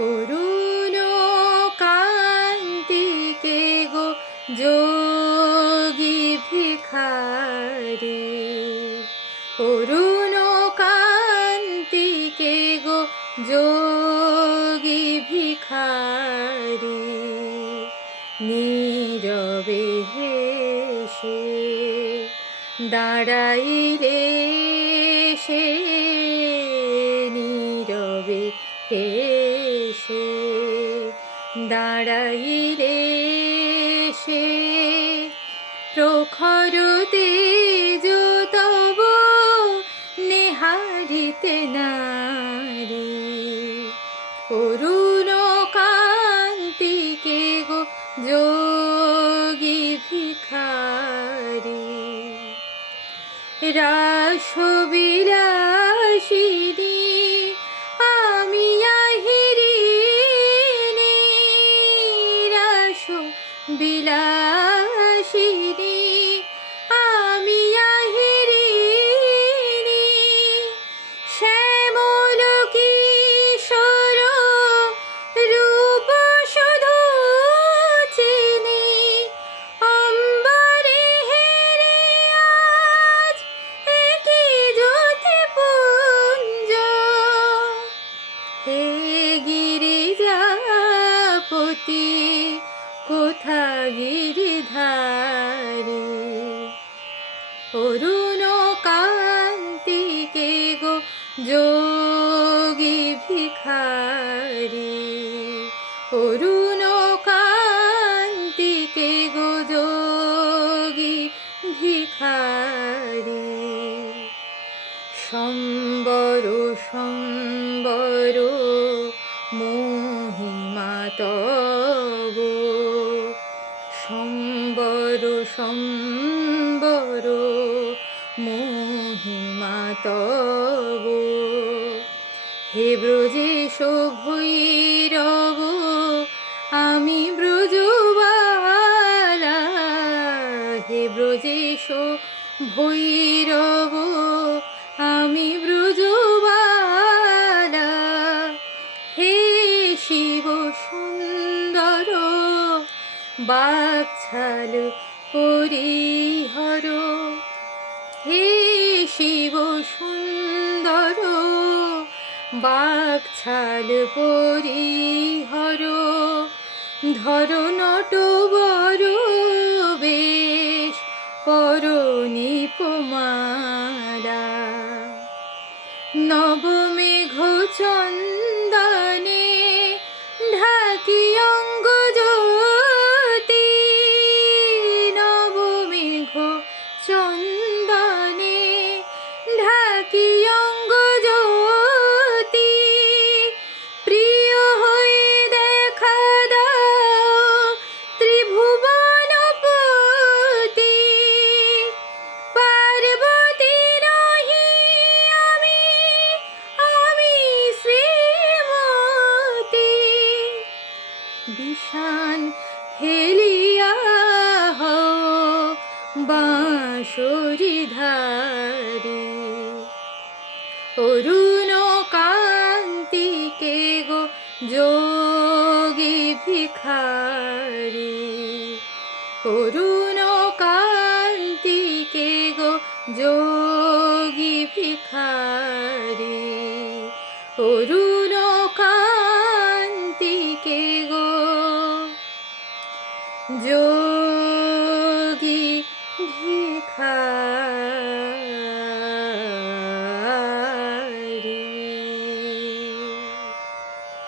অরুণ কান্তিকে গো যোগী ভিখারি, অরুণ কান্তিকে গো যোগী ভিখারি, নীরবে হেসে দাঁড়াইলে সে, নীরবে হেসে দাঁড়াইলে সে, প্রখর তেজ তব নেহারিতে নারী, অরুণ কান্তিকে গো যোগী ভিখারি, রাসবিলাসিনী আমি আহিরিণী, রাসবিলাসিনী আমি আহিরিণী, শ্যামল কিশোর রূপ শুধু চিনি, অম্বরে হেরে আজ একি জ্যোতিপুঞ্জ, হে গিরিজাপতি কোথা গিরিধারী, অরুণ কান্তিকে গো যোগী ভিখারি, অরুণ কান্তিকে গো যোগী ভিখারি, সম্বর সম্বর মহিমা তব, সম্বর সম্বর মহিমা তব, হে ব্রজেশ ভৈরব আমি ব্রজবালা, হে ব্রজেশ ভৈরব আমি ব্রজবালা, হে শিব সুন্দর বাকছাল পরিহর, হে শিব সুন্দর বাকছাল পরিহর, ধর নটবর বেশ পর নিপমালা, নবমেঘ চন্দনে ঢাকি অঙ্গ জ্যোতি, নবমেঘ চন্দনে ঢাকি অঙ্গ জ্যোতি, প্রিয় হয়ে দেখা দাও ত্রিভুবনপতি, পার্বতী নহি আমি আমি শ্রীমতী, বিষান ফেলিয়া হও বাঁশরীধারী, অরুণ কান্তিকে গো যোগী ভিখারি, অরুণ কান্তিকে গো যোগী ভিখারি, অরুণ কান্তিকে গো যোগী